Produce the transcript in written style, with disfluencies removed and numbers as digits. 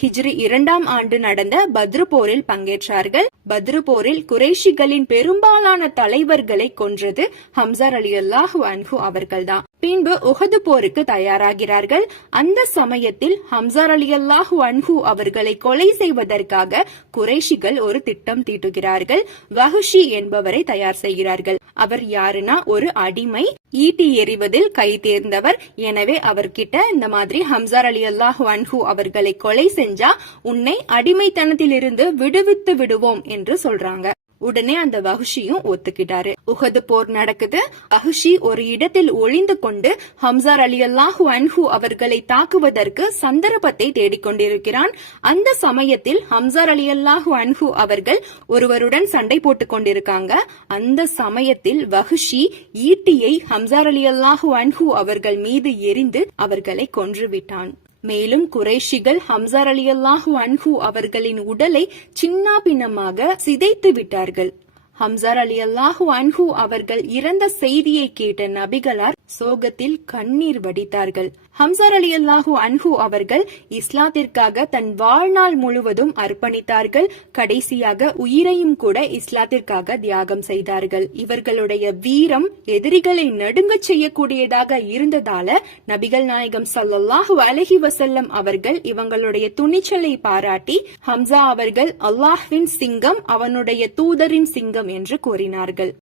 ஹிஜ்ரி 2ஆம் ஆண்டு நடந்த பத்ரு போரில் பங்கேற்றார்கள். பத்ரு போரில் குறைஷிகளின் பெரும்பாலான தலைவர்களை கொன்றது ஹம்சா ரலியல்லாஹு அன்ஹு அவர்கள்தான். பின்பு உஹது போருக்கு தயாராகிறார்கள். அந்த சமயத்தில் ஹம்சா ரலியல்லாஹு அன்ஹு அவர்களை கொலை செய்வதற்காக குறைஷிகள் ஒரு திட்டம் தீட்டுகிறார்கள். வஹ்ஷி என்பவரை தயார் செய்கிறார்கள். அவர் யாருன்னா ஒரு அடிமை, ஈட்டி எறிவதில் கை தேர்ந்தவர். எனவே அவர்கிட்ட இந்த மாதிரி ஹம்சா ரலியல்லாஹு அன்ஹு அவர்களை கொலை செஞ்சா உன்னை அடிமைத்தனத்திலிருந்து விடுவித்து விடுவோம் என்று சொல்றாங்க. உடனே அந்த வஹ்ஷியும் ஒத்துக்கிட்டாரு. உஹது போர் நடக்குது. வஹ்ஷி ஒரு இடத்தில் ஒளிந்து கொண்டு ஹம்சா ரலியல்லாஹு அன்ஹு அவர்களை தாக்குவதற்கு சந்தர்ப்பத்தை தேடிக்கொண்டிருக்கிறான். அந்த சமயத்தில் ஹம்சா ரலியல்லாஹு அன்ஹு அவர்கள் ஒருவருடன் சண்டை போட்டுக் கொண்டிருக்காங்க. அந்த சமயத்தில் வஹ்ஷி ஈட்டியை ஹம்சா ரலியல்லாஹு அன்ஹு அவர்கள் மீது எறிந்து அவர்களை கொன்றுவிட்டான். மேலும் குறைஷிகள் ஹம்சா ரலியல்லாஹு அன்ஹு அவர்களின் உடலை சின்னாபின்னமாக சிதைத்து விட்டார்கள். ஹம்சா ரலியல்லாஹு அன்ஹு அவர்கள் இறந்த செய்தியை கேட்ட நபிகளார் சோகத்தில் கண்ணீர் வடித்தார்கள். ஹம்சா ரலியல்லாஹு அன்ஹு அவர்கள் இஸ்லாத்திற்காக தன் வாழ்நாள் முழுவதும் அர்ப்பணித்தார்கள். கடைசியாக உயிரையும் கூட இஸ்லாத்திற்காக தியாகம் செய்தார்கள். இவர்களுடைய வீரம் எதிரிகளை நடுங்கச் செய்யக்கூடியதாக இருந்ததால நபிகள் நாயகம் ஸல்லல்லாஹு அலைஹி வஸல்லம் அவர்கள் இவங்களுடைய துணிச்சலை பாராட்டி ஹம்சா அவர்கள் அல்லாஹ்வின் சிங்கம், அவனுடைய தூதரின் சிங்கம் என்று கூறினார்கள்.